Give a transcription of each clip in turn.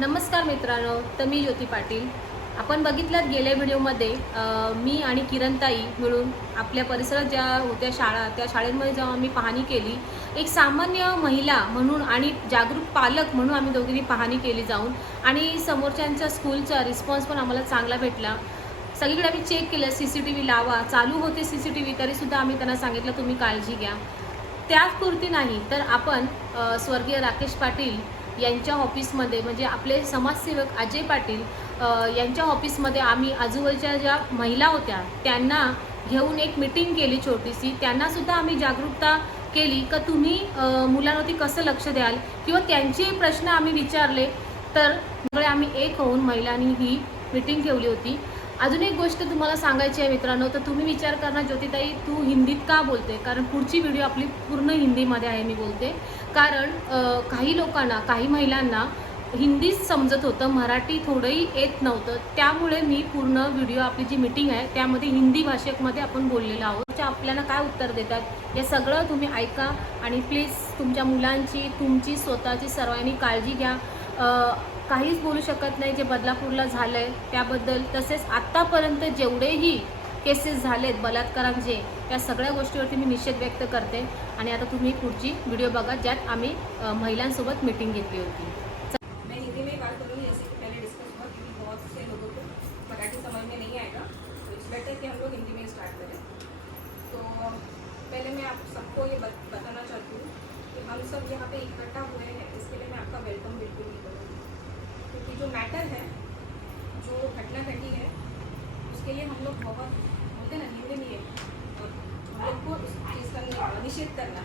नमस्कार मित्रांनो, तर मी ज्योती पाटील. आपण बघितलात गेल्या व्हिडिओमध्ये मी आणि किरणताई मिळून आपल्या परिसरात ज्या होत्या शाळा, त्या शाळेमध्ये जेव्हा आम्ही पाहणी केली, एक सामान्य महिला म्हणून आणि जागरूक पालक म्हणून आम्ही दोघींनी पाहणी केली जाऊन, आणि समोरच्यांच्या स्कूलचा रिस्पॉन्स पण आम्हाला चांगला भेटला. सगळीकडे आम्ही चेक केलं, CCTV लावा, चालू होते CCTV, तरीसुद्धा आम्ही त्यांना सांगितलं तुम्ही काळजी घ्या. त्याचपुरती नाही तर आपण स्वर्गीय राकेश पाटील यांच्या ऑफिसमध्ये, म्हणजे आपले समाजसेवक अजय पाटील यांच्या ऑफिसमध्ये आम्ही आजूबाजूच्या ज्या महिला होत्या त्यांना घेऊन एक मीटिंग केली छोटीशी. त्यांनासुद्धा आम्ही जागरूकता केली का तुम्ही मुलांवरती कसं लक्ष द्याल, किंवा त्यांचे प्रश्न आम्ही विचारले. तर सगळे आम्ही एक होऊन महिलांनी ही मीटिंग ठेवली होती. अजून एक गोष्ट तुम्हाला सांगायची आहे मित्रांनो, तर तुम्ही विचार करणार ज्योतिताई तू हिंदीत का बोलते, कारण पुढची व्हिडिओ आपली पूर्ण हिंदीमध्ये आहे. मी बोलते कारण काही लोकांना, काही महिलांना हिंदीच समजत होतं, मराठी थोडंही येत नव्हतं. त्यामुळे मी पूर्ण व्हिडिओ, आपली जी मीटिंग आहे त्यामध्ये हिंदी भाषेमध्ये आपण बोललेलो आहोत. आपल्याला काय उत्तर देतात हे सगळं तुम्ही ऐका, आणि प्लीज तुमच्या मुलांची, तुमची स्वतःची सर्वांनी काळजी घ्या. काहीच बोलू शकत नाही जे बदलापूरला झालं आहे त्याबद्दल. तसेच आत्तापर्यंत जेवढेही केसेस झालेत बलात्कारांचे, त्या सगळ्या गोष्टीवरती मी निषेध व्यक्त करते. आणि आता तुम्ही पुढची व्हिडिओ बघा ज्यात आम्ही महिलांसोबत मीटिंग घेतली होती. मैं हिंदी में बात करूँगी, जैसे कि पहले डिस्कस हुआ, क्योंकि बहुत से लोगों को मराठी समझ में नहीं आएगा, तो इट्स बेटर कि हम लोग हिंदी में स्टार्ट करें. तो पहले मैं आप सबको ये बताना चाहती हूँ कि हम सब यहाँ पे इकट्ठा हुए हैं, इसके लिए मैं आपका वेलकम बिल्कुल नहीं करूँगी, क्योंकि जो मैटर है, जो घटना घटी है, उसके लिए हम लोग बहुत बोलते ना निंदनीय है, और हम लोग को उस चीज़ का निषेध करना.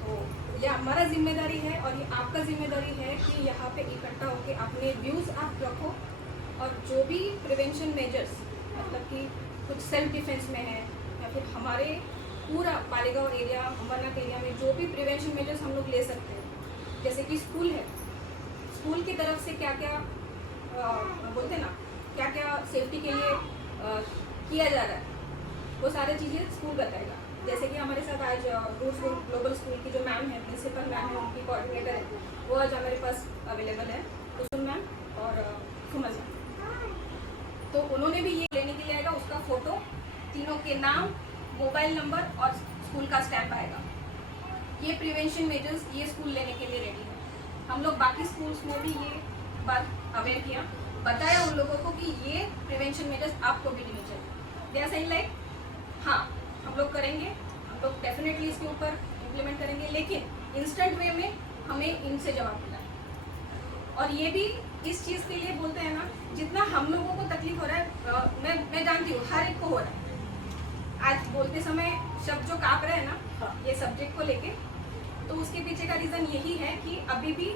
तो ये हमारा जिम्मेदारी है और ये आपका जिम्मेदारी है कि यहाँ पे इकट्ठा होकर अपने व्यूज़ आप रखो, और जो भी प्रिवेंशन मेजर्स, मतलब कि कुछ सेल्फ डिफेंस में है, या फिर हमारे पूरा पालेगांव एरिया, अमरनाथ एरिया में जो भी प्रिवेंशन मेजर्स हम लोग ले सकते हैं, जैसे कि स्कूल है, स्कूल की तरफ से क्या क्या बोलते हैं ना, क्या क्या सेफ्टी के लिए किया जा रहा है, वो सारी चीज़ें स्कूल बताएगा. जैसे कि हमारे साथ आज रूट स्कूल ग्लोबल स्कूल की जो मैम है, प्रिंसिपल मैम है, उनकी कोऑर्डिनेटर है, वो आज हमारे पास अवेलेबल है, कुसुम मैम और सुमन मैम. तो उन्होंने भी ये लेने के लिए आएगा, उसका फ़ोटो, तीनों के नाम, मोबाइल नंबर और स्कूल का स्टैम्प आएगा. ये प्रिवेंशन मेजर्स ये स्कूल लेने के लिए रेडी है. हम लोग बाकी स्कूल्स में भी ये बात अवेयर किया, बताया उन लोगों को कि ये प्रिवेंशन मेजर्स आपको भी लेने चाहिए. दे आर सेइंग लाइक हाँ हम लोग करेंगे, हम लोग डेफिनेटली इसके ऊपर इम्प्लीमेंट करेंगे, लेकिन इंस्टेंट वे में हमें इनसे जवाब मिला है. और ये भी इस चीज़ के लिए बोलते हैं ना, जितना हम लोगों को तकलीफ हो रहा है, मैं जानती हूँ हर एक को हो रहा है. आज बोलते समय शब्द जो काँप रहे हैं ना, ये सब्जेक्ट को लेके, तो उसके पीछे का रीज़न यही है कि अभी भी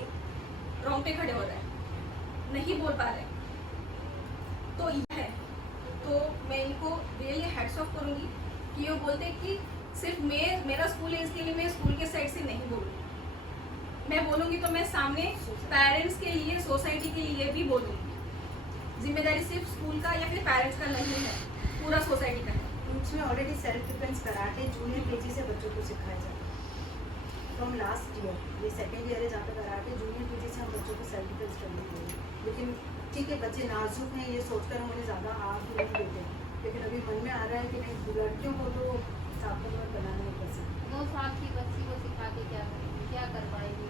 रोंगटे खड़े हो रहे हैं, नहीं बोल पा रहे. तो ये है, तो मैं इनको रियली हैट्स ऑफ करूँगी कि ये बोलते कि सिर्फ मेरा स्कूल है, इसके लिए मैं स्कूल के साइड से नहीं बोलूँगी. मैं बोलूँगी तो मैं सामने पेरेंट्स के लिए, सोसाइटी के लिए भी बोलूँगी. जिम्मेदारी सिर्फ स्कूल का या फिर पेरेंट्स का नहीं है, पूरा सोसाइटी का है. इसमें already self defence karate junior KG से बच्चों को सिखाया जाता है. फ्रॉम लास्ट ईयर, ये सेकेंड ईयर है जहाँ पे कराटे जूनियर केजी से हम बच्चों को सेल्फ डिफेंस करने के लिए. लेकिन ठीक है, बच्चे नाजुक हैं, ये सोचकर हम उन्हें ज़्यादा आग नहीं देते, लेकिन अभी मन में आ रहा है कि नहीं, लड़कियों को तो ताकतवर बनाना नहीं कर सकते. 2 साल की बच्ची को सिखा के क्या करेंगे, क्या कर पाएगी?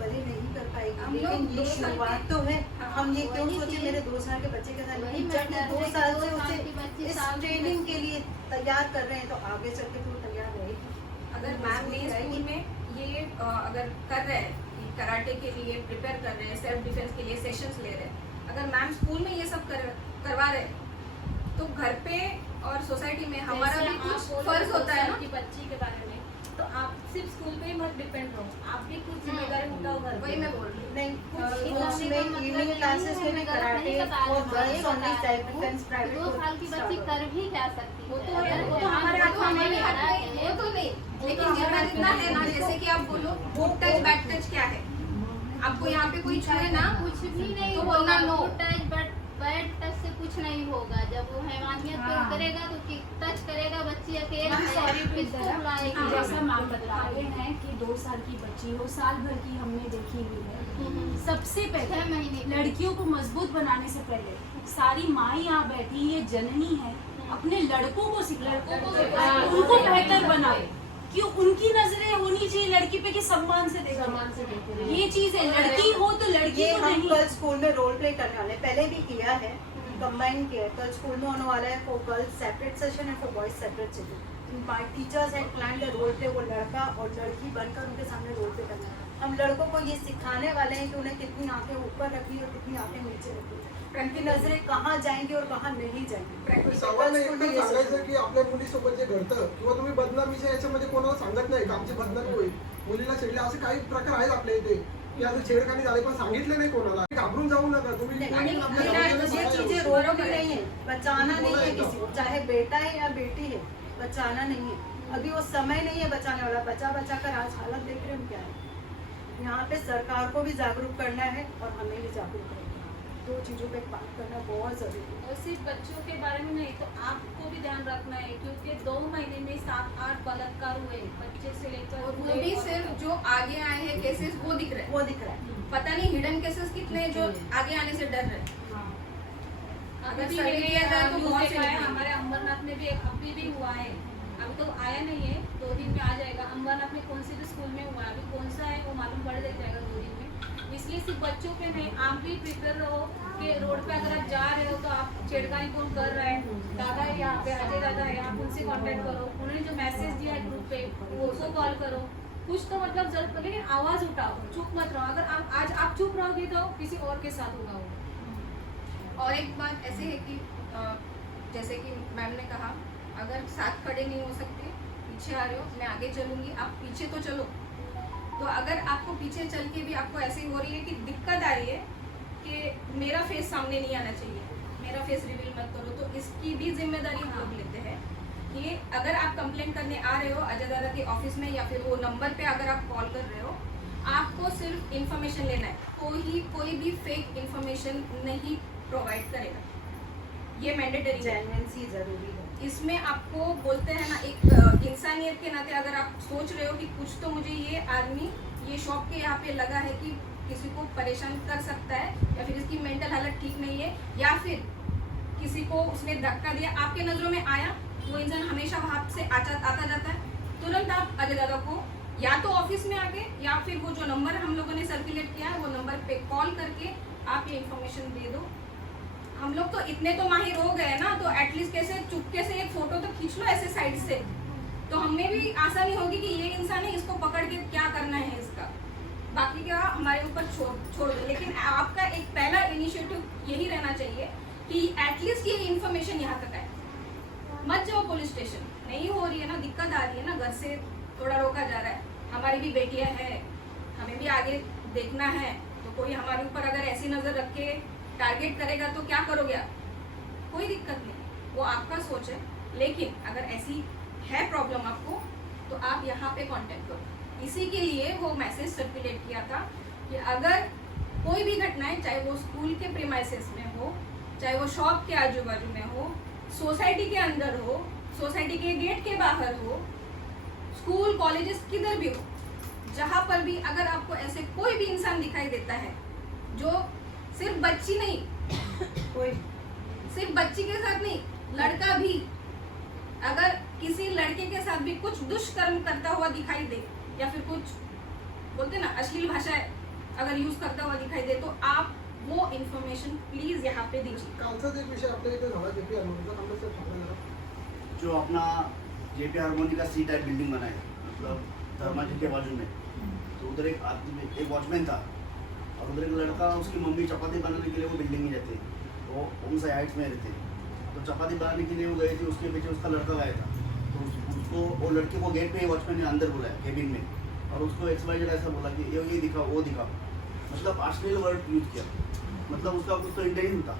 भले नहीं कर पाएगी, हम लेकिन लोग ये 2 साल शुरुआत तो है. हाँ, हम ये क्यों वही सोचे चीज़- मेरे 2 साल के बच्चे के साथ, वही जब मैटर 2 है साल कि से 2 साल उसे की बच्ची, इस साल की ट्रेनिंग बच्ची। के लिए तैयार कर रहे हैं, तो आगे चल के तो तैयार रहेगी. अगर मैम ने स्कूल में ये अगर कर रहे हैं कि कराटे के लिए प्रिपेयर कर रहे हैं, सेल्फ डिफेंस के लिए सेशंस ले रहे हैं, अगर मैम स्कूल में ये सब करवा रहे हैं, तो घर पे और सोसाइटी में हमारा भी कुछ फर्ज होता है ना. की बच्ची के बारे में, तो आप सिर्फ स्कूल पे ही मत डिपेंड रहो, आप भी कुछ जिम्मेदारी उठाओ घर वही मैं बोल रही हूँ. नहीं, कुछ उसमें इवनिंग क्लासेस में भी कराटे और girls only self defence private 2 साल की बच्ची कर भी क्या सकती वो है? तो है, अगर वो तो हमारे हाँ, हाथ में हमारे नहीं हाथ है, में वो है। तो नहीं. लेकिन जितना जितना है ना, जैसे कि आप बोलो गुड टच बैड टच क्या है, आपको यहाँ पे कोई छुए ना कुछ भी नहीं तो बोलना बोलना, no. गुड टच बट पैर टच से कुछ नहीं होगा। जब वो हैवानियत पे हाँ। उतरेगा तो टच करेगा, बच्ची अकेले मैम, sorry to किसको interrupt। बुलाएगी? जैसा मैम बता रहे हैं कि 2 साल की बच्ची हो, साल भर की हमने देखी हुई है। सबसे 6 पहले महीने की। लड़कियों को मजबूत बनाने से पहले सारी माँ यहाँ बैठी, ये जननी है, अपने लड़कों को सिखाए, उनको बेहतर बनाए कि उनकी नजरें होनी चाहिए लड़की पे कि सम्मान से देखें। ये चीज है, लड़की हो तो लड़की ये को हम नहीं। कल स्कूल में रोल प्ले करने वाले हैं। पहले भी किया है, कंबाइन किया है। कल स्कूल में होने वाला है फॉर गर्ल्स सेपरेट सेशन है, for boys separate session. My teachers and plan the role play, वो लड़का और लड़की बनकर उनके सामने रोल प्ले करना है। हम लड़कों को ये सिखाने वाले हैं कि उन्हें कितनी आंखें ऊपर रखी और कितनी आंखें नीचे रखी, उनकी नजरें कहाँ जाएंगी और कहाँ नहीं जाएंगी। सर्वांना एकच सांगायचं की आपल्या मुलीसोबत जे घडतं किंवा तुम्ही बदनामीच्या याच्यामध्ये कोणाला सांगत नाही का आमची बदनामी होईल, मुलीला छेडले, असे काही प्रकार आहेत आपल्या इथे की आता छेडखानी झाले पण सांगितले नाही कोणाला. घाबरून जाऊ नका तुम्ही. ये चीजें रोकना नहीं है, बचाना नहीं है किसी को, चाहे बेटा है या बेटी है, बचाना नहीं है। अभी वो समय नहीं है बचाने वाला। बचा बचा कर आज हालत देख रहे हम क्या है। यहाँ पे सरकार को भी जागरूक करना है और हमें भी जागरूक करना है। 2 चीजों पे बात करना बहुत जरूरी है। और सिर्फ बच्चों के बारे में नहीं, तो आपको भी ध्यान रखना है, क्योंकि 2 महीने में 7-8 बलात्कार हुए बच्चे से लेकर और वो भी सिर्फ जो आगे आए हैं केसेस वो दिख रहे हैं। वो दिख रहा है। पता नहीं हिडन केसेस कितने हैं जो आगे आने से डर रहे हैं। अगर अभी सर्वे मैंने किया जाए तो न्यूज़ बहुत देखा है, से हमारे अंबरनाथ में भी एक अभी भी हुआ है। अभी तो आया नहीं है, 2 दिन में आ जाएगा। अंबरनाथ में कौन से भी स्कूल में हुआ है, अभी कौन सा है वो मालूम पड़ जाएगा 2 दिन में। इसलिए सिर्फ बच्चों पे नहीं, आप भी प्रिपेयर रहो कि रोड पे अगर आप जा रहे हो तो आप छेड़खानी कौन कर रहा है, दादा है यहाँ पे, अजय दादा है, आप उनसे कांटेक्ट करो। उन्होंने जो मैसेज दिया है ग्रुप पे वो उसको कॉल करो। कुछ तो मतलब जरूर, लेकिन आवाज़ उठाओ, चुप मत रहो। अगर आज आप चुप रहोगे तो किसी और के साथ होगा वो। और एक बात ऐसे है कि जैसे कि मैम ने कहा, अगर साथ खड़े नहीं हो सकते, पीछे आ रहे हो, मैं आगे चलूंगी, आप पीछे तो चलो। तो अगर आपको पीछे चल के भी आपको ऐसी हो रही है कि दिक्कत आ रही है कि मेरा फेस सामने नहीं आना चाहिए, मेरा फेस रिवील मत करो, तो इसकी भी जिम्मेदारी हम लोग लेते हैं कि अगर आप कंप्लेंट करने आ रहे हो अजय दादा के ऑफिस में या फिर वो नंबर पे अगर आप कॉल कर रहे हो, आपको सिर्फ इंफॉर्मेशन लेना है। कोई भी फेक इंफॉर्मेशन नहीं प्रोवाइड करेगा, ये मैंडेटरी है। जेन्युइनसी जरूरी है। इसमें आपको बोलते हैं ना, एक इंसानियत के नाते अगर आप सोच रहे हो कि कुछ तो मुझे ये आदमी ये शॉप के यहाँ पे लगा है कि किसी को परेशान कर सकता है, या फिर इसकी मेंटल हालत ठीक नहीं है, या फिर किसी को उसने धक्का दिया, आपके नज़रों में आया, वो इंसान हमेशा वहाँ से आता जाता है, तुरंत आप अजय दादा को या तो ऑफिस में आके या फिर वो जो नंबर हम लोगों ने सर्कुलेट किया है वो नंबर पे कॉल करके आप ये इन्फॉर्मेशन दे दो। हम लोग तो इतने तो माहिर हो गए ना, तो एटलीस्ट कैसे चुपके से एक फोटो तो खींच लो ऐसे साइड से, तो हमें भी आसानी होगी कि ये इंसान है, इसको पकड़ के क्या करना है इसका, बाकी क्या हमारे ऊपर छोड़ दो। लेकिन आपका एक पहला इनिशिएटिव यही रहना चाहिए कि एटलीस्ट ये इन्फॉर्मेशन यहाँ तक आए। मत जाओ पुलिस स्टेशन, नहीं हो रही है ना, दिक्कत आ रही है ना, घर से थोड़ा रोका जा रहा है, हमारी भी बेटियां हैं, हमें भी आगे देखना है, तो कोई हमारे ऊपर अगर ऐसी नज़र रख के टारगेट करेगा तो क्या करोगे आप? कोई दिक्कत नहीं, वो आपका सोच है। लेकिन अगर ऐसी है प्रॉब्लम आपको, तो आप यहाँ पे कांटेक्ट करो। इसी के लिए वो मैसेज सर्कुलेट किया था कि अगर कोई भी घटनाएं, चाहे वो स्कूल के प्रीमाइसेस में हो, चाहे वो शॉप के आजू बाजू में हो, सोसाइटी के अंदर हो, सोसाइटी के गेट के बाहर हो, स्कूल कॉलेजेस किधर भी हो, जहाँ पर भी अगर आपको ऐसे कोई भी इंसान दिखाई देता है जो सिर्फ बच्ची नहीं, कोई सिर्फ बच्ची के साथ नहीं, लड़का भी अगर किसी लड़के के साथ भी कुछ दुष्कर्म करता हुआ दिखाई दे, या फिर कुछ बोलते ना अश्लील भाषा अगर यूज करता हुआ दिखाई दे, तो आप वो इन्फॉर्मेशन प्लीज यहाँ पे दीजिए। कालचाच एक विषय आपल्या इथे झाला जेपी हार्मोनीचा, थांबा सर, थांबा जरा. जो अपना जेपी हार्मोनी का सी टाइप बिल्डिंग बना है, मतलब धर्माजी के बाजू में, तो उधर एक आदमी, एक वॉचमैन था, और उधर एक लड़का, उसकी मम्मी चपाती बनाने के लिए वो बिल्डिंग में रहते, वो उनसे हाइट्स में रहते, तो चपाती बनाने के लिए वो गए थे, उसके पीछे उसका लड़का गया था, तो उसको वो लड़के को गेट पे वॉचमैन ने अंदर बुलाया केबिन में, और उसको XYZ ऐसा बोला कि ये दिखाओ वो दिखाओ, मतलब अश्लील वर्ड यूज किया, मतलब उसका कुछ तो इंटेंशन था।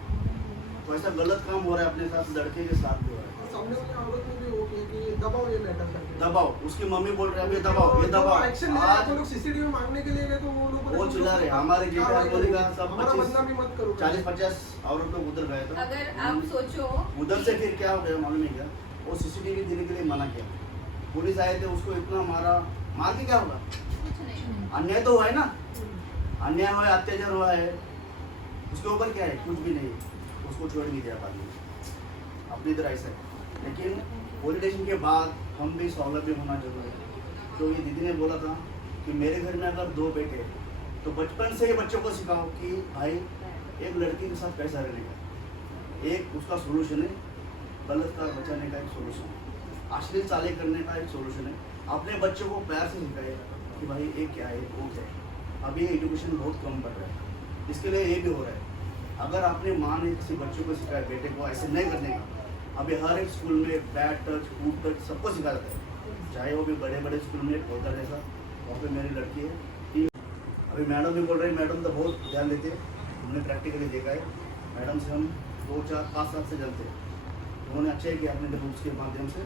तो ऐसा गलत काम हो रहा है अपने साथ, लड़के के साथ भी हो रहा है। सामने वाले औरत ने भी वो किया कि दबाव ये मैटर करते हैं। दबाव, उसकी मम्मी बोल रही है अभी दबाव, ये दबाव। एक्शन ले रहे हैं, आज वो लोग सीसीटीवी मांगने के लिए गए तो वो लोग वो चिल्ला रहे, हमारे JPR बोलेगा सब हमारा बदनामी मत करो। 40-50 औरत लोग उधर गए थे। अगर आप सोचो उधर से फिर क्या हो गया मालूम है क्या, वो CCTV देने के लिए मना किया, पुलिस आए थे, उसको इतना मारा, मार के क्या होगा, कुछ नहीं। अन्याय तो हुआ है ना, अन्याय हुआ है, अत्याचार हुआ है, उसके ऊपर क्या है, कुछ भी नहीं, उसको छोड़ नहीं दिया बाद में, अपनी तरह ऐसा है। लेकिन पुलिस स्टेशन के बाद हम भी स्वावलंबी होना जरूरी है। तो ये दीदी ने बोला था कि मेरे घर में अगर 2 बेटे तो बचपन से ही बच्चों को सिखाओ कि भाई एक लड़की के साथ कैसा रहने का, एक उसका सोल्यूशन है, बलात्कार बचाने का एक सोल्यूशन है, अश्लील चालें करने का एक सोल्यूशन है। अपने बच्चों को प्यार से सिखाए कि भाई एक क्या है, वो क्या है। अभी एजुकेशन बहुत कम पड़ रहा है, इसके लिए ये भी हो रहा है। अगर आपने माँ ने किसी बच्चों को सिखाया बेटे को ऐसे नहीं करने का, अभी हर एक स्कूल में बैड टच, फूड टच सबको सिखा जाता है, चाहे वो भी बड़े बड़े स्कूल में होता जैसा। वहाँ पे मेरी लड़की है, अभी मैडम भी बोल रही है, मैडम तो बहुत ध्यान देते हैं, हमने प्रैक्टिकली देखा है, मैडम से हम 2, 4, 5 साल से जानते हैं, उन्होंने अच्छा ही किया अपने ग्रुप्स के माध्यम से।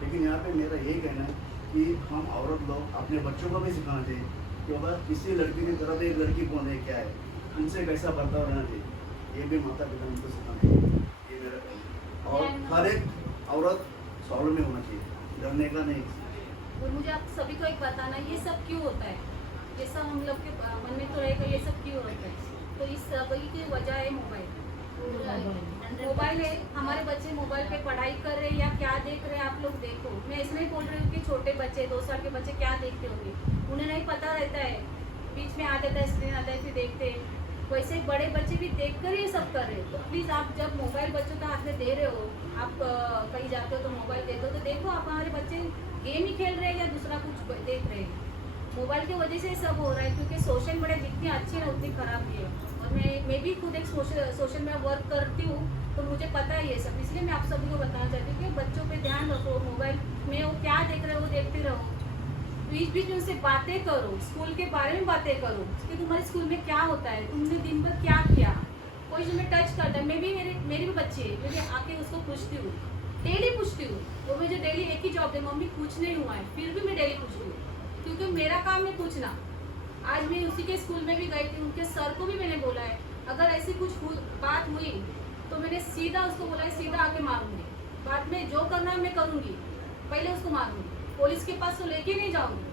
लेकिन यहाँ पे मेरा यही कहना है कि हम औरत लोग अपने बच्चों को भी सिखाना चाहिए कि अगर किसी लड़की की तरफ एक लड़की कौन है, क्या है, उनसे कैसा बर्ताव रहना चाहिए, ये भी माता पिता उनको सिखाना चाहिए, ये मेरा कहना है। और हर एक औरत स्वावलंबी होना चाहिए, डरने का नहीं। और मुझे आप सभी को एक बताना, ये सब क्यों होता है, ये सब हम लोग के मन में तो रहेगा ये सब क्यों होता है। तो इस सभी की वजह है मोबाइल। मोबाइल है, हमारे बच्चे मोबाइल पे पढ़ाई कर रहे हैं या क्या देख रहे हैं, आप लोग देखो। मैं इसलिए नहीं बोल रही हूँ कि छोटे बच्चे 2 साल के बच्चे क्या देखते होंगे, उन्हें नहीं पता रहता है, बीच में आ जाता है, स्क्रीन आता है, फिर देखते हैं। वैसे बड़े बच्चे भी देख कर ये सब कर रहे हैं। तो प्लीज़ आप जब मोबाइल बच्चों के हाथ में दे रहे हो, आप कहीं जाते हो तो मोबाइल देते हो, तो देखो आप हमारे बच्चे गेम ही खेल रहे हैं या दूसरा कुछ देख रहे हैं। मोबाइल की वजह से ये सब हो रहा है, क्योंकि सोशल मीडिया जितनी अच्छी है उतनी ख़राब भी है। और मैं भी खुद एक सोशल में वर्क करती हूँ, तो मुझे पता है ये सब, इसलिए मैं आप सभी को बताना चाहती हूँ कि बच्चों पे ध्यान रखो, मोबाइल में वो क्या देख रहे हो वो देखते रहो, बीच बीच में उनसे बातें करो, स्कूल के बारे में बातें करो कि तुम्हारे स्कूल में क्या होता है, तुमने दिन भर क्या किया। कोई तुम्हें टच करता है, मैं भी मेरी भी बच्ची है, मैं आके उसको पूछती हूँ, डेली पूछती हूँ। वो मुझे डेली एक ही जवाब दे, मम्मी कुछ नहीं हुआ है, फिर भी मैं डेली पूछती हूँ, क्योंकि मेरा काम है पूछना। आज मैं उसी के स्कूल में भी गई थी, उनके सर को भी मैंने बोला है, अगर ऐसी कुछ बात हुई तो मैंने सीधा उसको बोला है, सीधा आके मारूंगी, बाद में जो करना है मैं करूंगी, पहले उसको मारूंगी, पुलिस के पास तो लेके नहीं जाऊंगी।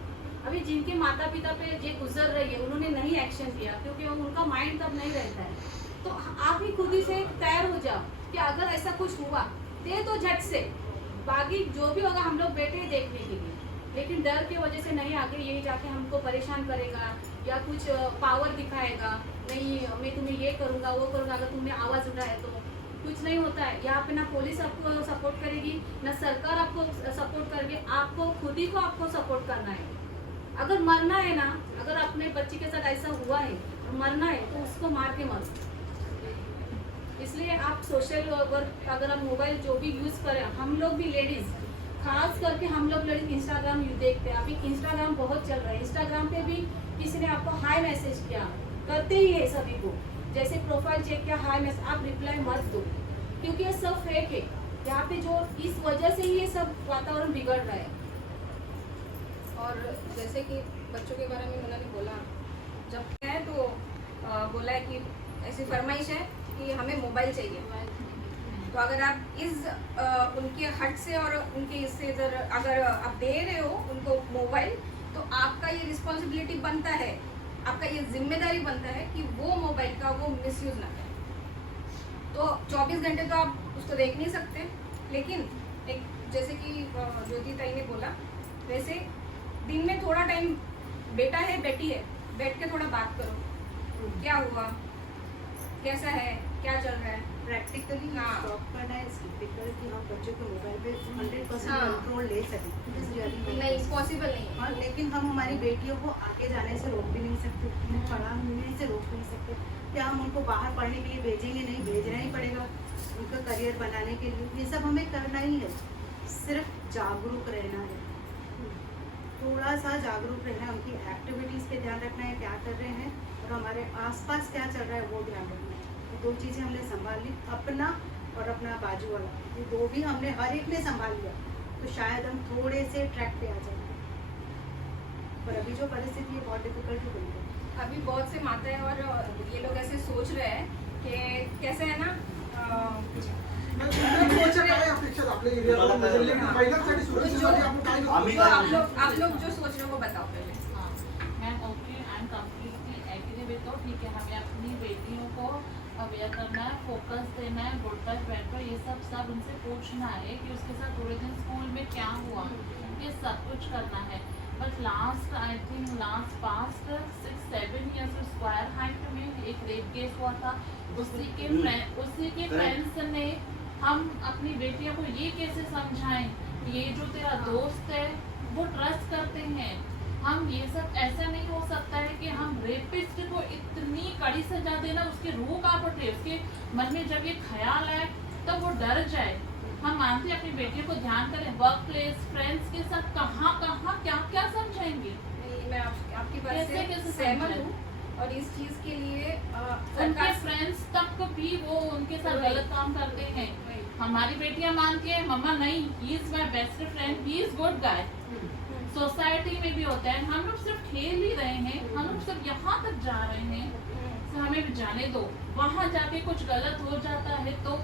अभी जिनके माता पिता पे ये गुजर रही है, उन्होंने नहीं एक्शन किया, क्योंकि उनका माइंड तब नहीं रहता है। तो आप भी खुद ही से तैयार हो जाओ कि अगर ऐसा कुछ हुआ दे तो झट से, बाकी जो भी होगा हम लोग बैठे ही देखने के लिए। लेकिन डर की वजह से नहीं, आगे यही जाके हमको परेशान करेगा या कुछ पावर दिखाएगा, नहीं मैं तुम्हें ये करूँगा वो करूँगा, अगर तुमने आवाज़ उठाए तो कुछ नहीं होता है। यहाँ पे ना पुलिस आपको सपोर्ट करेगी, ना सरकार आपको सपोर्ट करेगी, आपको खुद ही को आपको सपोर्ट करना है। अगर मरना है ना, अगर अपने बच्चे के साथ ऐसा हुआ है तो मरना है तो उसको मार के मरो। इसलिए आप सोशल वर्क, अगर आप मोबाइल जो भी यूज़ करें, हम लोग भी लेडीज़, खास करके हम लोग लेडीज इंस्टाग्राम देखते हैं। अभी इंस्टाग्राम बहुत चल रहा है, इंस्टाग्राम पे भी किसी ने आपको हाई मैसेज किया, करते ही है सभी को, जैसे प्रोफाइल चेक किया, हाई मैसेज, आप रिप्लाई मत दो, क्योंकि ये सब फेक है। यहाँ पे जो इस वजह से ही ये सब वातावरण बिगड़ रहा है। और जैसे कि बच्चों के बारे में उन्होंने बोला, जब है तो बोला है कि ऐसी फरमाइश है कि हमें मोबाइल चाहिए। तो अगर आप इस उनके हट से और उनके इससे इधर अगर आप दे रहे हो उनको मोबाइल, तो आपका ये रिस्पॉन्सिबिलिटी बनता है, आपका ये जिम्मेदारी बनता है कि वो मोबाइल का वो मिसयूज़ ना करें। तो 24 घंटे तो आप उसको देख नहीं सकते, लेकिन एक जैसे कि ज्योति ताई ने बोला, वैसे दिन में थोड़ा टाइम, बेटा है बेटी है, बैठ के थोड़ा बात करो, क्या हुआ, कैसा है, क्या चल रहा है। प्रैक्टिकली हाँ। स्टॉप करना है, डिफिकल्ट कि हम बच्चों को मोबाइल पे 100% हाँ। कंट्रोल ले सकें, इट इज़ रियली नहीं, पॉसिबल नहीं है। हाँ, लेकिन हम हमारी बेटियों को आगे जाने से रोक भी नहीं सकते, उन्हें पढ़ाने से रोक नहीं सकते। क्या हम उनको बाहर पढ़ने के लिए भेजेंगे? नहीं, भेजना ही पड़ेगा उनका करियर बनाने के लिए। ये सब हमें करना ही है, सिर्फ जागरूक रहना है, थोड़ा सा जागरूक रहना है, उनकी एक्टिविटीज़ पे ध्यान रखना है, क्या कर रहे हैं, और हमारे आसपास क्या चल रहा है वो ध्यान रखना है। ये 2 चीज़ें हमने संभाल ली, अपना और अपना बाजू वाला, ये दो भी हमने हर एक ने संभाल लिया तो शायद हम थोड़े से ट्रैक पे आ जाएंगे। पर अभी जो परिस्थिति है बहुत डिफिकल्ट हो गई है। अभी बहुत से माताएं और ये लोग ऐसे सोच रहे हैं कि कैसे है ना तुमच्या काय अपेक्षा आहेत आपल्या एरियामध्ये महिलांसाठी सुरक्षेसाठी आपण काय आम्ही जो आप लोग जो सोच रहे हो वो बताओ पहले। Ma'am okay I am completely agree with तो ठीक है, हमें अपनी बेटियों को अवेयर करना है, फोकस देना है, गुड टच बैड टच, ये सब उनसे पूछना है कि उसके साथ पूरे दिन स्कूल में क्या हुआ, ये सब कुछ करना है। But last I think past 6-7 years square height में एक रेप केस हुआ था, उसी के फ्रेंड्स ने हम अपनी बेटियों को ये कैसे समझाएं, ये जो तेरा दोस्त है वो ट्रस्ट करते हैं, हम ये सब ऐसा नहीं हो सकता है कि हम रेपिस्ट को इतनी कड़ी सजा देना, उसकी रूह कांप उठे, उसके मन में जब ये ख्याल आए तब वो डर जाए। हम मानते हैं अपनी बेटियों को ध्यान करें, वर्क प्लेस फ्रेंड्स के साथ कहाँ क्या समझाएंगे, नहीं, मैं आपकी बात कैसे से सहमत हूँ और इस चीज के लिए उनके फ्रेंड्स तक भी वो उनके साथ गलत काम करते हैं। हमारी बेटियां मानती है मम्मा नहीं, he is my best friend, he is good guy. Society में भी होता है, हम लोग सिर्फ खेल ही रहे हैं, हम लोग सिर्फ यहाँ तक जा रहे हैं, तो हमें भी जाने दो, वहाँ जाके कुछ गलत हो जाता है तो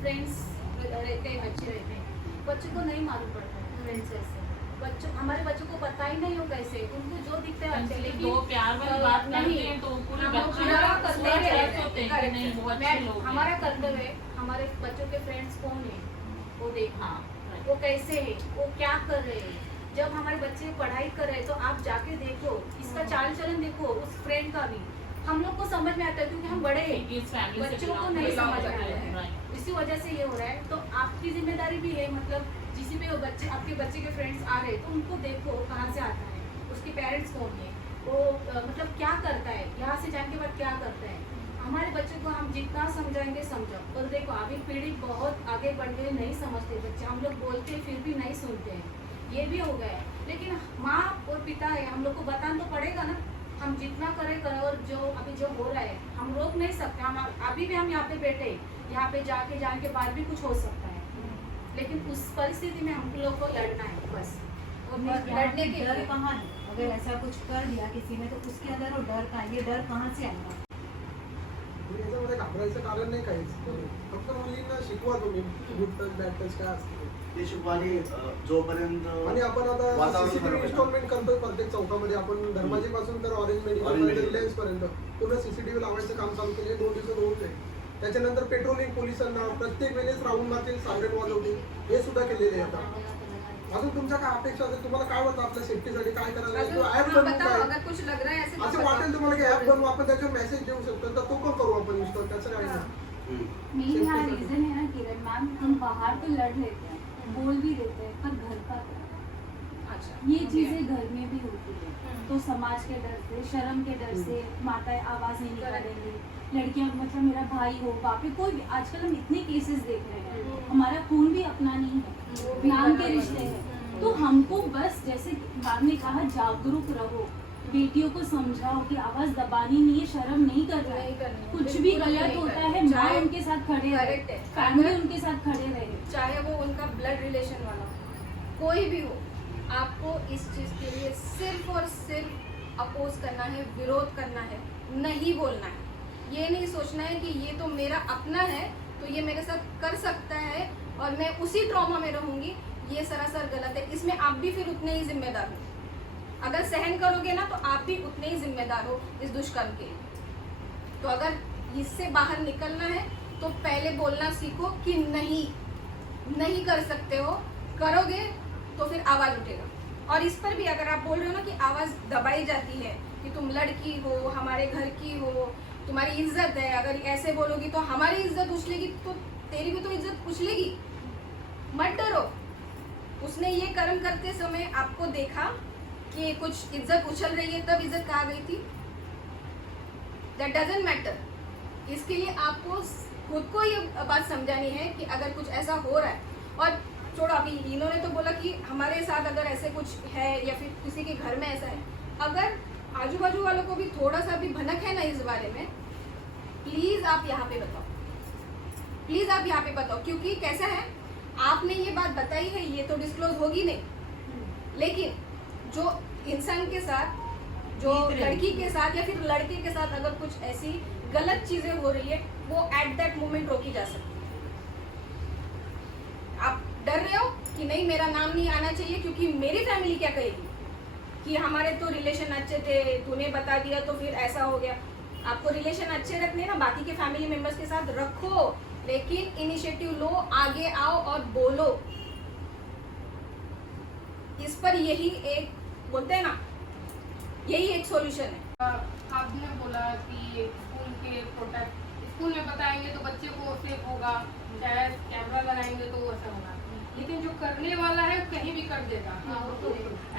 फ्रेंड्स रहते हैं, बच्चे रहते हैं, बच्चों को नहीं मालूम पड़ता है फ्रेंड्स ऐसे, बच्चों हमारे बच्चों को पता ही नहीं हो कैसे, उनको जो दिखता है अच्छे, लेकिन दो प्यार वाली बात करते हैं तो पूरे बच्चे हमारा सोचते कर्तव्य हैं कि नहीं वो अच्छे लोग हैं। हमारा कर्तव्य है, हमारे बच्चों के फ्रेंड्स कौन है वो देखना, हाँ, वो कैसे है, वो क्या कर रहे हैं। जब हमारे बच्चे पढ़ाई कर रहे हैं तो आप जाके देखो, इसका चाल चलन देखो, उस फ्रेंड का भी हम लोग को समझ में आता है क्योंकि हम बड़े हैं, इस फैमिली से बच्चों को belong नहीं करते समझ में हैं, आता है, right। इसी वजह से ये हो रहा है। तो आपकी जिम्मेदारी भी है, मतलब जिसी पे वो बच्चे आपके बच्चे के फ्रेंड्स आ रहे हैं तो उनको देखो कहाँ से आता है, उसके पेरेंट्स कौन है, वो मतलब क्या करता है, यहाँ से जाने के बाद क्या करता है। हमारे बच्चों को हम जितना समझाएंगे समझो, और देखो अभी पीढ़ी बहुत आगे बढ़ गई, नहीं समझते बच्चे, हम लोग बोलते हैं फिर भी नहीं सुनते हैं, ये भी हो गया है। लेकिन माँ और पिता है, हम लोग को बताना तो पड़ेगा ना, हम जितना करें और जो अभी जो हो रहा है हम रोक नहीं सकते। हम अभी भी हम यहाँ पे बैठे, यहाँ पे जाने के बाद भी कुछ हो सकता है, लेकिन उस परिस्थिति में हम लोग को लड़ना है बस। और लड़ने के डर लिए कहाँ है, अगर ऐसा कुछ कर दिया किसी ने तो उसके अंदर वो डर का, ये डर कहाँ से आएगा? याच्यामध्ये घाबरायचं कारण नाही काहीच, फक्त मुलींना शिकवा तुम्ही गुड टच बॅड टच काय असतं ते शिकवानी जोपर्यंत आणि आपण आता वातावरण सीसीटीव्ही खराब आहे. इन्स्टॉलमेंट करतोय प्रत्येक चौकामध्ये, आपण धर्माजी पासून तर ऑरेंज मेडिकल रिलायन्स पर्यंत पूर्ण सीसीटीव्ही लावायचं काम चालू केले, 2 दिवसात होऊन जाईल. त्याच्यानंतर पेट्रोलिंग पोलिसांना प्रत्येक वेळेस राऊंड मारतील, सायरन वाजवतील, हे सुद्धा केलेले आहे आता. अजून तुमच्या काय अपेक्षा असेल, तुम्हाला काय वाटतं आपल्या सेफ्टीसाठी काय करायला अगर किंवा ऍप हाँ, बनवू बताओ, काय, अगर कुछ लग रहा है ऐसे तो असं बताओ। वाटेल तुम्हाला की ऍप बनवू, आपण त्याच्यावर मेसेज देऊ शकतो, तर तो पण करू आपण इन्स्टॉल, त्याचं काय नाही. मेन यहाँ रीजन है ना किरण मैम, हम बाहर तो लड़ लेते हैं, बोल भी देते हैं, पर घर का क्या? अच्छा, ये हो गया। चीजें घर में भी होती है, तो समाज के डर से, शर्म के डर से माताएं आवाज नहीं निकालेंगी, लड़कियां मतलब मेरा भाई हो, बाप है, कोई भी, आजकल हम इतने केसेस देख रहे हैं, हमारा खून भी अपना नहीं है, नाम के रिश्ते हैं, तो हमको बस जैसे मैम ने कहा जागरूक रहो, बेटियों को समझाओ कि आवाज दबानी नहीं है, शर्म नहीं करना नहीं है, करनी है, कुछ भी बिल्कुल गलत नहीं होता करनी है है। माँ चाहे- उनके साथ खड़े रहे, करेक्ट है। फैमिली अगर- उनके साथ खड़े रहे। चाहे वो उनका ब्लड रिलेशन वाला हो, कोई भी हो, आपको इस चीज के लिए सिर्फ और सिर्फ अपोज करना है, विरोध करना है, नहीं बोलना है। ये नहीं सोचना है कि ये तो मेरा अपना है तो ये मेरे साथ कर सकता है और मैं उसी ट्रॉमा में रहूंगी, ये सरासर गलत है। इसमें आप भी फिर उतने ही जिम्मेदार हो, अगर सहन करोगे ना तो आप भी उतने ही जिम्मेदार हो इस दुष्कर्म के लिए। तो अगर इससे बाहर निकलना है तो पहले बोलना सीखो कि नहीं कर सकते हो, करोगे तो फिर आवाज उठेगा। और इस पर भी अगर आप बोल रहे हो ना कि आवाज दबाई जाती है कि तुम लड़की हो, हमारे घर की हो, तुम्हारी इज्जत है, अगर ऐसे बोलोगी तो हमारी इज्जत उछलेगी, तो तेरी भी तो इज्जत उछलेगी। मत डरो, उसने ये कर्म करते समय आपको देखा कि कुछ इज्जत उछल रही है, तब इज्जत कहाँ गई थी? That doesn't matter. इसके लिए आपको खुद को ये बात समझानी है कि अगर कुछ ऐसा हो रहा है, और छोड़ो अभी इन्होंने तो बोला कि हमारे साथ अगर ऐसे कुछ है या फिर किसी के घर में ऐसा है, अगर आजू बाजू वालों को भी थोड़ा सा भी भनक है ना इस बारे में, प्लीज आप यहाँ पे बताओ, प्लीज आप यहाँ पे बताओ, क्योंकि कैसा है, आपने ये बात बताई है, ये तो डिस्क्लोज होगी नहीं, लेकिन जो इंसान के साथ, जो लड़की के साथ या फिर लड़के के साथ अगर कुछ ऐसी गलत चीजें हो रही है, वो एट दैट मोमेंट रोकी जा सकती है। आप डर रहे हो कि नहीं मेरा नाम नहीं आना चाहिए क्योंकि मेरी फैमिली क्या कहेगी कि हमारे तो रिलेशन अच्छे थे, तूने बता दिया तो फिर ऐसा हो गया। आपको रिलेशन अच्छे रखने ना, बाकी के फैमिली मेंबर्स के साथ रखो, लेकिन इनिशिएटिव लो, आगे आओ और बोलो। इस पर यही एक बोलते हैं ना, यही एक सॉल्यूशन है। आपने बोला कि स्कूल के प्रोटेक्ट, स्कूल में बताएंगे तो बच्चे को सेफ होगा, चाहे कैमरा लगाएंगे तो ऐसा होगा, लेकिन जो करने वाला है कहीं भी कर देगा।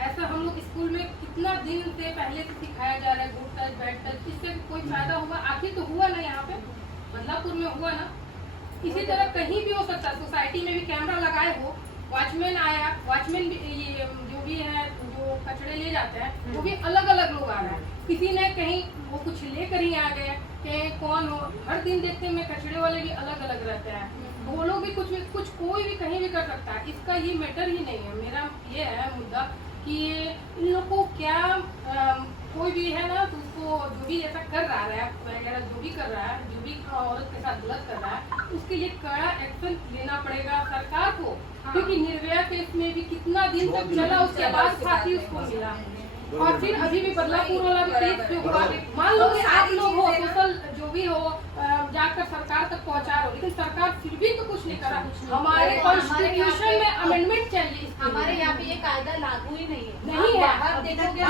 ऐसा हम लोग स्कूल में कितना दिन से पहले से सिखाया जा रहा है, गुड टच बैड टच, इससे कोई फायदा हुआ? आखिर तो हुआ ना, यहाँ पे बदलापुर में हुआ ना। इसी तरह कहीं भी हो सकता है, सोसाइटी में भी कैमरा लगाए हो, वॉचमैन आया, वॉचमैन ये जो भी है जो कचड़े ले जाते हैं वो भी अलग अलग लोग आ रहे हैं, किसी ने कहीं वो कुछ लेकर ही आ गए, कहीं कौन हो, हर दिन देखते हैं कचड़े वाले भी अलग अलग रहते हैं, वो लोग भी कुछ कोई भी कहीं भी कर सकता है। इसका ये मैटर ही नहीं है। मेरा ये है मुद्दा कि इन लोग को क्या कोई भी है ना, तो उसको जो भी ऐसा कर रहा है वगैरह, जो भी कर रहा है, जो भी औरत के साथ गलत कर रहा है, उसके लिए कड़ा एक्शन लेना पड़ेगा सरकार को। क्योंकि निर्भया केस में भी कितना दिन तक चला, उसके बाद फांसी उसको मिला, और फिर अभी भी बदलापुर वाला भी केस जो हुआ, मान लो कि आप लोग हो, सोशल जो भी हो, जाकर सरकार तक पहुंचा रहे हो, लेकिन सरकार फिर भी तो कुछ नहीं करा। हमारे कॉन्स्टिट्यूशन में अमेंडमेंट चाहिए। हमारे यहाँ पे ये कायदा लागू ही नहीं है। नहीं है। बाहर देखोगे,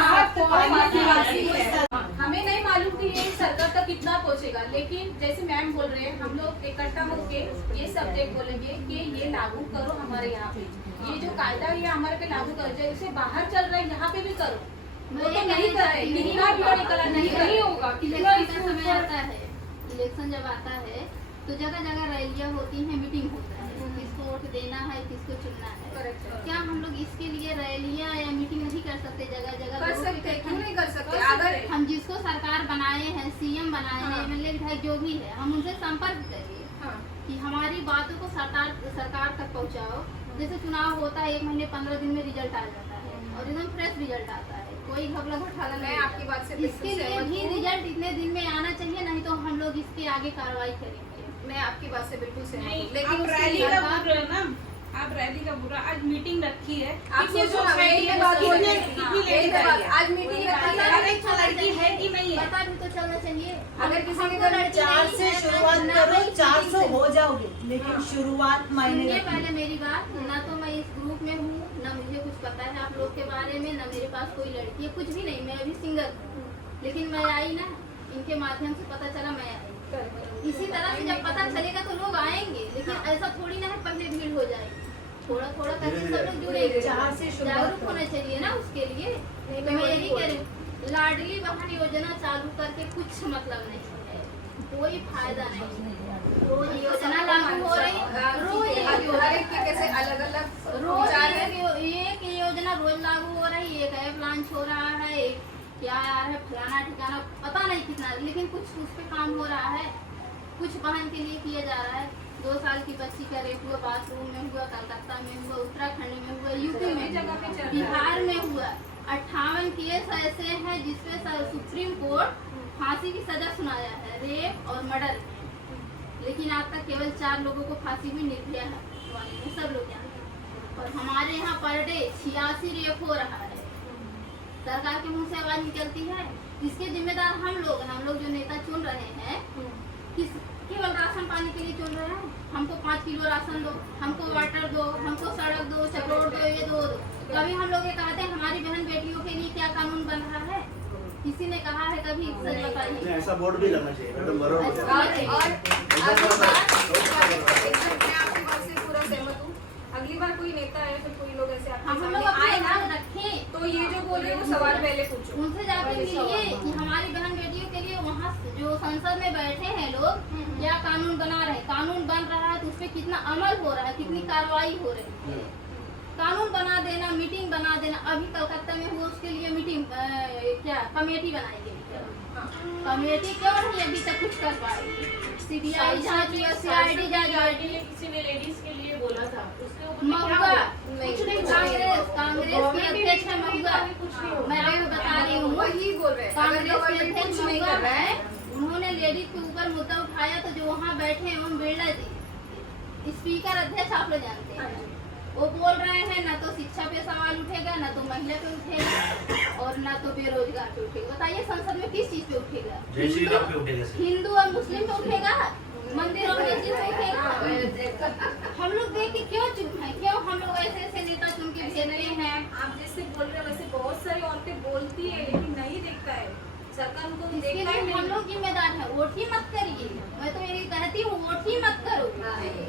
हमें नहीं मालूम कि ये सरकार तक कितना पहुँचेगा, लेकिन जैसे मैम बोल रहे हैं, हम लोग इकट्ठा होके ये सब्जेक्ट बोलेंगे कि ये लागू करो हमारे यहाँ पे, ये जो कायदा है ये हमारे पे लागू करो, जैसे बाहर चल रहा है यहाँ पे भी करो। वो तो नहीं कर रहे, कितना वीडियो निकला नहीं होगा, कितना इलेक्शन समय आता है, इलेक्शन जब आता है तो जगह जगह रैलियां होती हैं, मीटिंग होता है, किसको वोट देना है, किसको चुनना है। क्या हम लोग इसके लिए रैलियां या मीटिंग नहीं कर सकते? जगह जगह कर सकते हैं, क्यों नहीं कर सकते? अगर हम जिसको सरकार बनाए हैं, सीएम बनाए हैं, एमएलए विधायक जो भी है, हम उनसे संपर्क करिए कि हमारी बातों को सरकार तक पहुंचाओ। जैसे चुनाव होता है, 1 महीने 15 दिन में रिजल्ट आ जाता है और एकदम फ्रेश रिजल्ट आता है, कोई घबला घोटाला नहीं। आपकी बात से बिल्कुल इसके लिए सहमत भी हूँ। रिजल्ट इतने दिन में आना चाहिए, नहीं तो हम लोग इसके आगे कार्रवाई करेंगे। मैं आपकी बात से बिल्कुल सहमत हूँ, आप लेकिन उसके रैली लिए का बोल रहे हो ना, आप रैली का बुरा, आज मीटिंग रखी है, आप सोचो ना, यही मैं बात बोल रही थी। यही मैं बात, आज मीटिंग रखी है, लड़की है कि नहीं है? पता भी तो चलना चाहिए। अगर किसी के घर 4 से शुरुआत करो, 400 हो जाओगे, लेकिन शुरुआत मायने सुनिए रखती है। पहले मेरी बात, ना तो मैं इस ग्रुप में हूँ, ना मुझे कुछ पता है आप लोग के बारे में, ना मेरे पास कोई लड़की है, कुछ भी नहीं, मैं अभी सिंगल हूँ। लेकिन मैं आई ना, इनके माध्यम से पता चला, मैं आई। इसी तरह से जब पता चलेगा तो लोग आएंगे, लेकिन ऐसा थोड़ी ना है पहले भीड़ हो जाएगी, थोड़ा थोड़ा करके सब लोग जुड़ेंगे। 4 से शुरुआत जागरूक होना चाहिए ना उसके लिए। तो मैं यही कह रही हूँ, लाडली बहन योजना चालू करके कुछ मतलब नहीं है, कोई फायदा नहीं। रोज योजना लागू हो रही है, रोज हर एक के कैसे अलग अलग रोज विचार है। एक योजना रोज लागू हो रही है, एक ऐप लॉन्च हो रहा है, क्या है फलाना ठिकाना पता नहीं कितना, लेकिन कुछ उस पे काम हो रहा है, कुछ बहन के लिए किया जा रहा है। 2 साल की बच्ची का रेप हुआ, बाथरूम में हुआ, कलकत्ता में हुआ, उत्तराखंड में हुआ, यूपी में, बिहार में हुआ। 58 केस ऐसे हैं जिसपे सुप्रीम कोर्ट फांसी की सजा सुनाया है, रेप और मर्डर, लेकिन आज तक केवल 4 लोगों को फांसी हुई, निर्भया वाले में, सब लोग जानते हैं। और हमारे यहाँ पर डे 86 रेप हो रहा है, सरकार के मुंह से आवाज निकलती है, इसके जिम्मेदार हम लोग जो नेता चुन रहे हैं, किस केवल राशन पानी के लिए चुन रहे हैं। हमको 5 किलो राशन दो, हमको वाटर दो, हमको सड़क दो, चक्रोड़ दो, ये दो। कभी हम लोग ये कहते हैं हमारी बहन बेटियों के लिए क्या कानून बन रहा है? किसी ने कहा है कभी? सच बताइए। ऐसा बोर्ड भी लगना चाहिए, मैडम बरोबर है। और मैं आपकी बात से पूरा सहमत हूँ। अगली बार कोई नेता है, फिर कोई लोग ऐसे आपके हम सामने लोग आए ना, रखें, तो ये जो बोल रहे हो सवाल पहले पूछो। उनसे जाके मिलिए कि हमारी बहन बेटियों के लिए वहाँ जो संसद में बैठे हैं लोग क्या कानून बना रहे हैं, कानून बन रहा है तो उस पर कितना अमल हो रहा है, कितनी कार्रवाई हो रही है। कानून बना देना, मीटिंग बना देना, अभी कलकत्ता में हुआ उसके लिए मीटिंग क्या कमेटी बनाई गई, कमेटी क्यों नहीं अभी तक कुछ कर पाएगी? सीबीआई जांच हुआ, सीआईडी जांच हुआ। किसी ने लेडीज के लिए बोला था उसके ऊपर महुआ कुछ नहीं, कांग्रेस की अध्यक्ष है महुआ, मैं आपको बता रही हूँ, वही बोल रहे हैं कांग्रेस के कुछ अध्यक्ष नहीं महुआ कर रहा है, है। उन्होंने लेडीज के ऊपर मुद्दा उठाया तो जो वहाँ बैठे हैं ओम बिरला जी, स्पीकर अध्यक्ष आप लोग जानते हैं, वो बोल रहे हैं ना तो शिक्षा पे सवाल उठेगा, ना तो महिला पे उठेगा, और ना तो बेरोजगार पे उठेगा। बताइए संसद में किस चीज पे उठेगा? जय श्री राम पे उठेगा सर। हिंदू और मुस्लिम पे उठेगा, मंदिर और मस्जिद पे उठेगा। हम लोग देख के क्यों चुप हैं? क्यों हम लोग ऐसे ऐसे नेता चुन के भेजते हैं? आप जैसे बोल रहे हैं वैसे बहुत सारी औरतें बोलती है लेकिन नहीं देखता है सरकार उनको इसके देखता ही लिए हम नहीं। लोग जिम्मेदार हैं। वोट ही मत करिए, मैं तो यही कहती हूँ, वोट ही मत करो।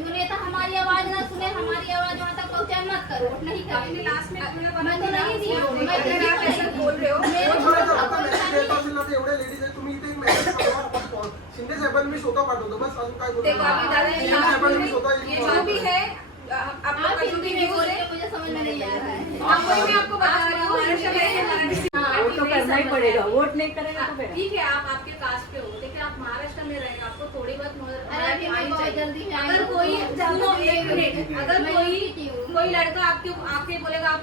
जो नेता हमारी आवाज ना सुने, हमारी आवाज वहाँ तक पहुँचाए मत करो, वोट नहीं आपने करेंगे। लास्ट में मैं तो नहीं दी हूँ, मैं तो अगर आप नहीं ऐसा दी। बोल रहे हो मेरे पण को मला जर आता आपको मेसेज बता देत दी। असेल ना तर एवढे लेडीज आहे तुम्ही इथे एक मेसेज पाठवा, शिंदे साहेबांनी मी स्वतः पाठवतो, बस अजून काय बोलू देखो अभी नका. दादाजी शिंदे साहेबांनी मी स्वतः ये जो भी है आप लोग आप का जो हिंदी भी में व्यूज बोल रहे है हैं, मुझे समझ में नहीं आ रहा है। अब वही मैं आपको बता रही हूँ महाराष्ट्र में मराठी वोट तो करना ही पड़ेगा, वोट नहीं करेगा तो फिर ठीक है आप आपके कास्ट पे हो लेकिन आप महाराष्ट्र में रहेंगे आपको थोड़ी बहुत अरे अभी मराठी मैं आनी बहुत चाहिए। जल्दी में अगर आई कोई हूँ, सुनो एक मिनट अगर मैं कोई की हूँ। कोई लड़का आपके आके बोलेगा आप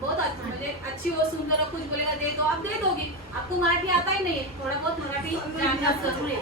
बहुत अच्छा मुझे अच्छी हो सुंदर हो कुछ बोलेगा दे दो आप दे दोगी। आपको मराठी आता ही नहीं है थोड़ा बहुत मराठी जानना जरूरी है।